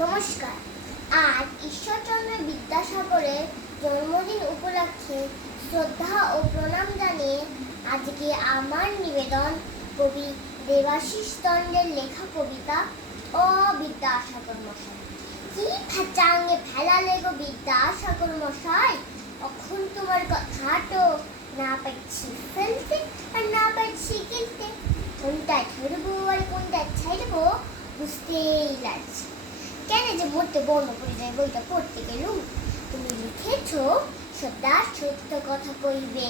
নমস্কার। আজ ঈশ্বরচন্দ্র বিদ্যাসাগরের জন্মদিন উপলক্ষে শ্রদ্ধা ও প্রণাম জানিয়ে আজকে আমার নিবেদন কবি দেবাশিস দণ্ডের লেখা কবিতা ও বিদ্যাসাগর মশাই। কি ফ্যাচাঙ্গে ফেলালে গো বিদ্যাসাগর মশাই? এখন তোমার কথা তো না পাচ্ছি ফেলতে আর না পাচ্ছি কিনতে কোনটা ধরবো আর কোনটা ছাড়বো বুঝতেই লাগছে। কেন যে মরতে বর্ণ পরিচয় বইটা পড়তে গেলুম? তুমি লিখেছো সদা সত্য কথা কইবে।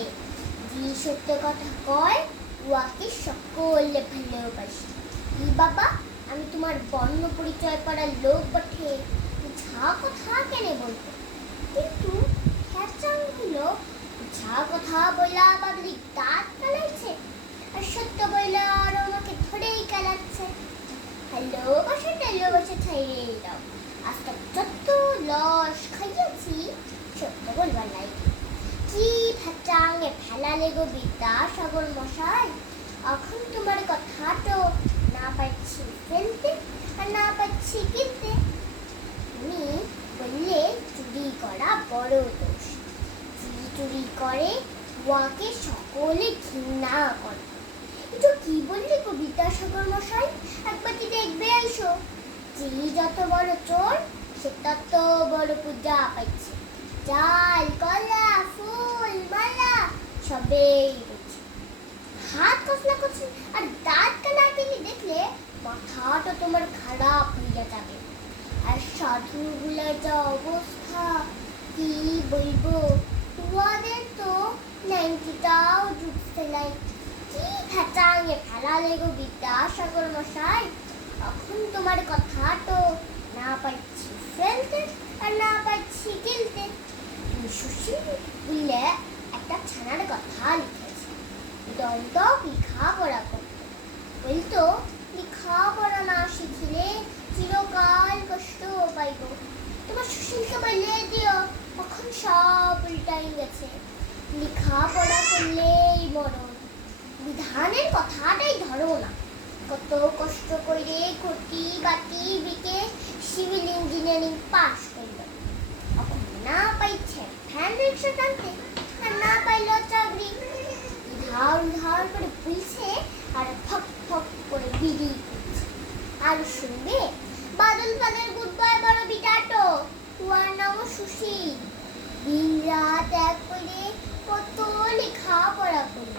যে সত্য কথা কয়, উহাকে সকলে ভালোবাসি। কি বাবা, আমি তোমার বর্ণ পরিচয় পড়ার লোক বটে। যা কথা কেন বলতো কিন্তু হ্যাচাং হলো যা কথা বইলা বাদলি দাঁত কালাইছে, আর সত্য বইলা আর আমাকে ধরেই কালাচ্ছে। মশাই। এখন তোমার কথা তো না পাচ্ছি ফেলতে আর না পাচ্ছি কিনতে। তুমি বললে, চুরি করা বড় দোষ। যে চুরি করে ওয়াকে সকলে ঘৃণা করে। এটা কি বললি গো বিদ্যাসাগর মশাই? একবার দেখবে আইসো যে যত বড় চোর, সে তত বড় পূজা পাইছে। চাল কলা, ফুল, মালা, সবেই হাত কসলা করছে আর দাঁত কালাকে দেখলে মাথাটা তোমার খারাপ হইয়া যাবে। আর সাধুগুলার যা অবস্থা, কি বলব? উহাদের তো ন্যাংটিটাও ঢুকতে নাই। কি ফ্যাচাঙে ফেলালে গো বিদ্যাসাগর মশাই এখন তোমার কথা তো না পাচ্ছি ফেলতে আর না পাচ্ছি গিলতে। সুশীল বললে একটা ছানার কথা লিখেছে। দন্ত লিখা পড়া করতো। বলতো লিখা পড়া না শিখিলে চিরকাল কষ্ট পাইব। তোমার সুশীলকে বলে দিও এখন সব উল্টাই গেছে। লিখা পড়া মরণ বিধানের কথাটাই ধরো না। কত কষ্ট করে ঘটি বাটি বিকে সিভিল ইঞ্জিনিয়ারিং পাস করল। না পাইছে ফ্যান রিক্সা টানতে, আর না পাইল চাকরি। ধার ধার করে বুঝছে আর ফক ফক করে বিড়ি আর শুনবে বাদল পালের গুড বাই বড় বিটাটো তোমার নাম সুশীল দিন রাত এক করে কত লেখা পড়া করল